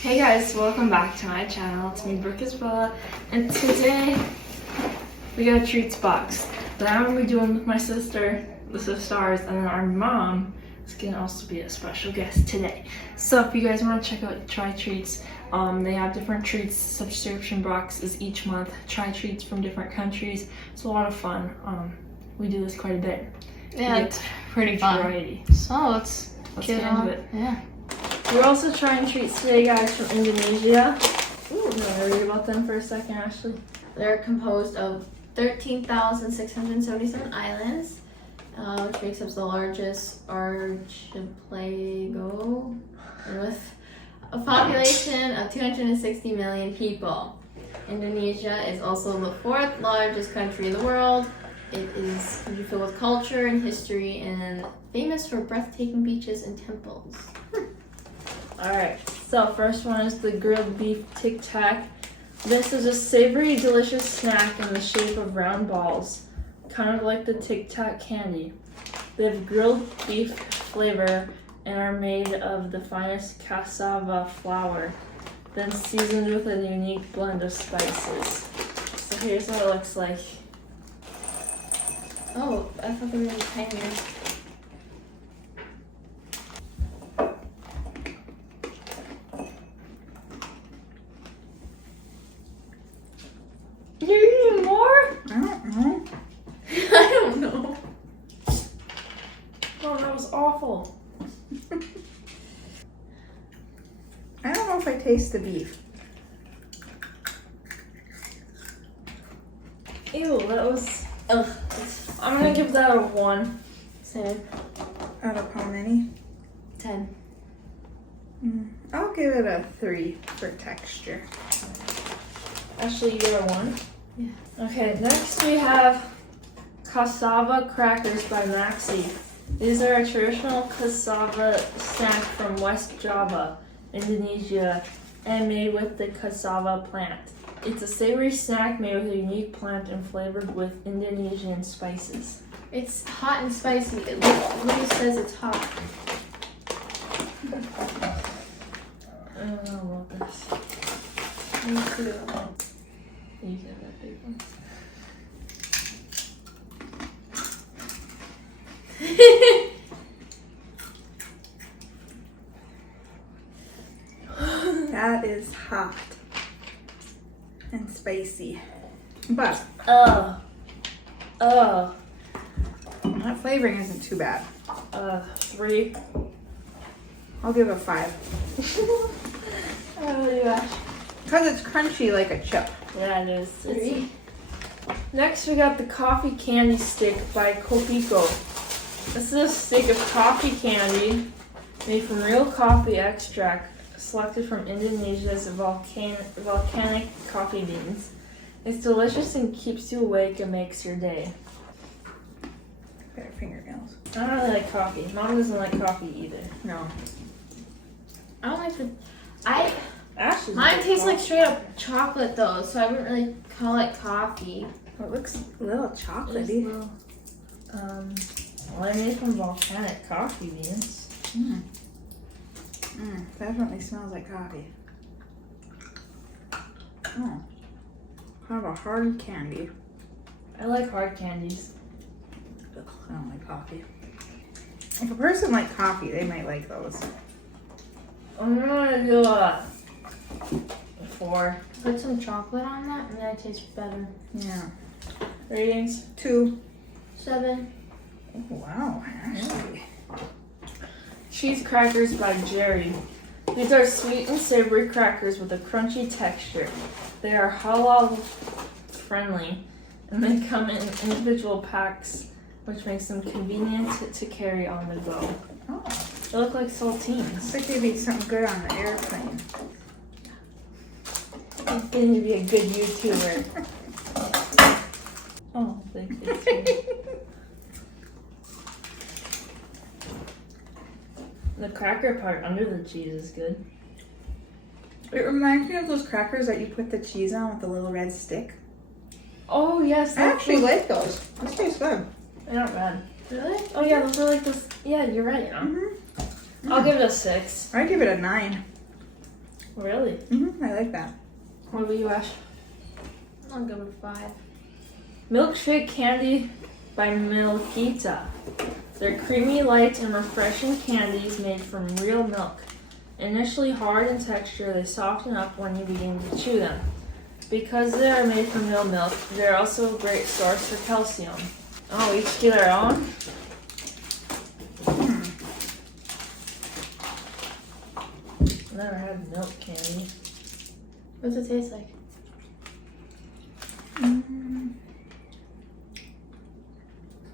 Hey guys, welcome back to my channel. It's me, Brooke, Isabella, and today we got a treats box that I'm gonna be doing with my sister, the stars, and then our mom is gonna also be a special guest today. So if you guys want to check out Try Treats, they have different treats subscription boxes each month. Try treats from different countries. It's a lot of fun. We do this quite a bit. Yeah, it's pretty fun. Variety. So let's get into it. Yeah. We're also trying treats today, guys, from Indonesia. Ooh, you want to read about them for a second, Ashley? They're composed of 13,677 islands, which makes us the largest archipelago with a population of 260 million people. Indonesia is also the fourth largest country in the world. It is filled with culture and history and famous for breathtaking beaches and temples. Alright, so first one is the grilled beef tic tac. This is a savory, delicious snack in the shape of round balls, kind of like the tic tac candy. They have grilled beef flavor and are made of the finest cassava flour, then seasoned with a unique blend of spices. So here's what it looks like. Oh, I thought they were really tiny. You're eating more? I don't know. Oh, that was awful. I don't know if I taste the beef. Ew, that was... Ugh. I'm gonna give that a 1. Same. Out of how many? 10. I'll give it a 3 for texture. Actually, you get a 1? Yeah. Okay, next we have Cassava crackers by Maxi. These are a traditional cassava snack from West Java, Indonesia, and made with the cassava plant. It's a savory snack made with a unique plant and flavored with Indonesian spices. It's hot and spicy. It literally says it's hot. I don't know about this. Me too. You get that big one. That is hot and spicy. But that flavoring isn't too bad. 3. I'll give it a 5. Oh, you Ash. Because it's crunchy like a chip. Yeah, it is. 3. Next, we got the coffee candy stick by Kopiko. This is a stick of coffee candy made from real coffee extract selected from Indonesia's volcanic coffee beans. It's delicious and keeps you awake and makes your day. Better fingernails. I don't really like coffee. Mom doesn't like coffee either. No. I don't like the. Ashley's Mine like tastes like coffee. straight up chocolate though, so I wouldn't really call it coffee. It looks a little Just chocolatey. little, well, I made from volcanic coffee beans. Definitely smells like coffee. Oh. Kind of a hard candy. I like hard candies. Ugh, I don't like coffee. If a person likes coffee, they might like those. I'm gonna do a 4. Put some chocolate on that and then it tastes better. Yeah. Ratings? 2. 7. Oh, wow, actually. Cheese crackers by Jerry. These are sweet and savory crackers with a crunchy texture. They are halal friendly and they come in individual packs, which makes them convenient to carry on the go. Oh, They look like looks saltines. like they'd be something good on the airplane. I'm going to be a good YouTuber. Oh, thank you. The cracker part under the cheese is good. It reminds me of those crackers that you put the cheese on with the little red stick. Oh, yes. I actually like those. This tastes good. They're not bad. Really? Oh, yeah, those are like this. Yeah, you're right. Mm-hmm. I'll give it a 6. I give it a 9. Really? I like that. What about you, Ash? I'll give it a 5. Milkshake candy by Milkita. They're creamy, light, and refreshing candies made from real milk. Initially hard in texture, they soften up when you begin to chew them. Because they are made from real milk, they're also a great source for calcium. Oh, each get our own? Never had milk candy. What's it taste like?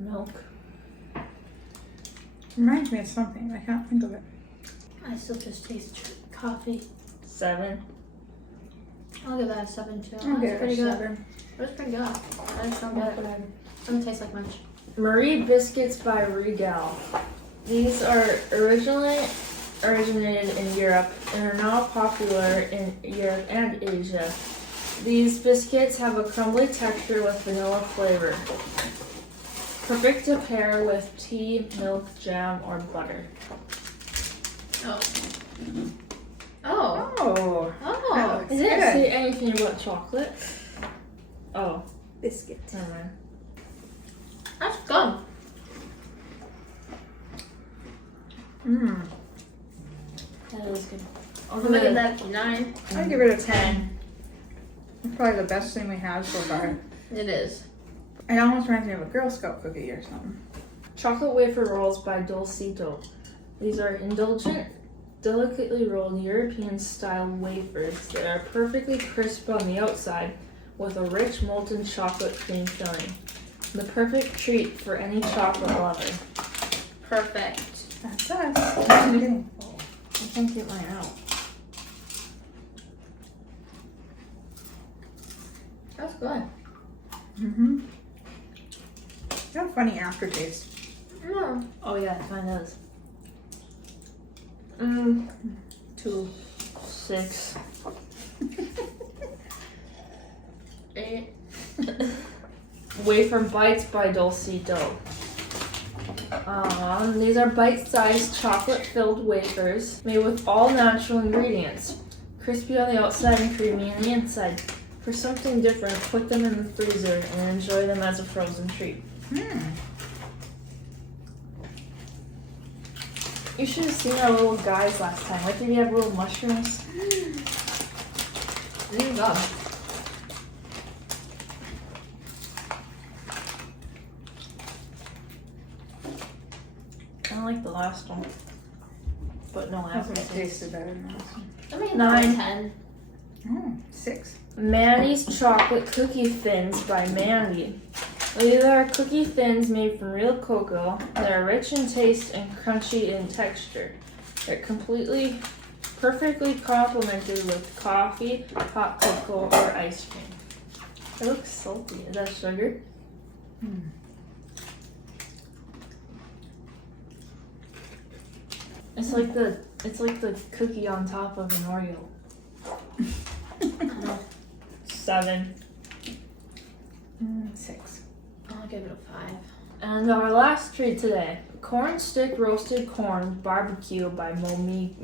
Milk. Reminds me of something. I can't think of it. I still just taste coffee. 7. I'll give that a 7 too. I'll give it pretty a good. 7. It was pretty good. I just don't get it. Doesn't taste like much. Marie biscuits by Regal. These are originated in Europe and are now popular in Europe and Asia. These biscuits have a crumbly texture with vanilla flavor. Perfect to pair with tea, milk, jam, or butter. Oh. Oh. Oh. Oh. It didn't say anything about chocolate. Oh, Biscuit. never mind. That's good. That is good. I'm gonna give that a 9. I'll give it a 10. It's probably the best thing we have so far. It is. It almost reminds me of a Girl Scout cookie or something. Chocolate wafer rolls by Dolcito. These are indulgent, delicately rolled European-style wafers that are perfectly crisp on the outside with a rich molten chocolate cream filling. The perfect treat for any chocolate lover. Perfect. That's us. I'm getting full. I can't get mine out. That's good. Got a funny aftertaste. No. Oh yeah, it kind of does. 2, 6, 8. Wafer bites by Dolcito. These are bite-sized chocolate-filled wafers made with all natural ingredients. Crispy on the outside and creamy on the inside. For something different, put them in the freezer and enjoy them as a frozen treat. You should have seen our little guys last time. Like, did you have little mushrooms? There you go. I don't like the last one. But no That's what aftertaste. tasted better than this one. I mean, 9. 10. Oh, 6. Mandy's Chocolate Cookie Thins by Mandy. These are cookie thins made from real cocoa. They are rich in taste and crunchy in texture. They're perfectly complemented with coffee, hot cocoa, or ice cream. It looks salty. Is that sugar? It's like the cookie on top of an Oreo. 7. 6. I'll give it a 5. And our last treat today, corn stick roasted corn barbecue by Momojai.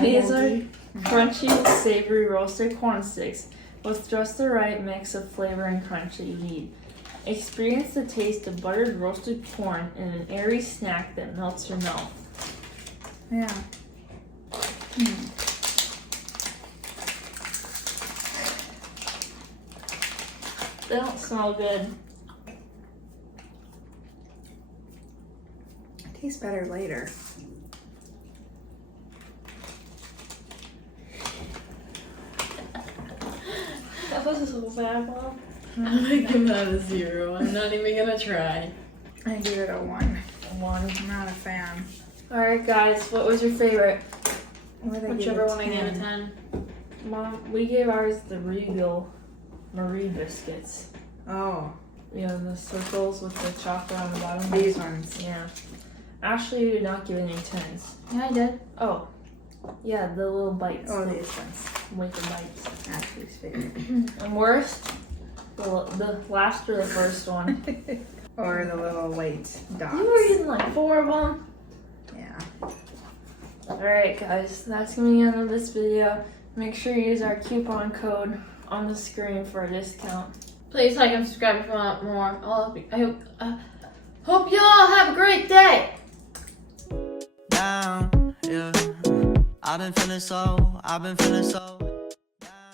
These are crunchy, savory roasted corn sticks with just the right mix of flavor and crunch that you need. Experience the taste of buttered roasted corn in an airy snack that melts your mouth. Yeah. They don't smell good. It tastes better later. That was so bad, Mom. I'm gonna give that a 0. I'm not even gonna try. I give it a 1. 1. I'm not a fan. Alright guys, what was your favorite? Whichever one I gave a 10. Mom, we gave ours the Regal Marie biscuits. Oh, You know, the circles with the chocolate on the bottom. these ones. Yeah. Ashley, you did not give any 10s. Yeah, I did. Oh. Yeah, the little bites. Oh, the these ones. wafer bites. Ashley's favorite. And worst? The last or the first one? Or the little white dots. You were using like 4 of them. Yeah. Alright guys, that's gonna be the end of this video. Make sure you use our coupon code on the screen for a discount. Please like and subscribe if you want more. I hope you all have a great day. Down, yeah. I've been feeling so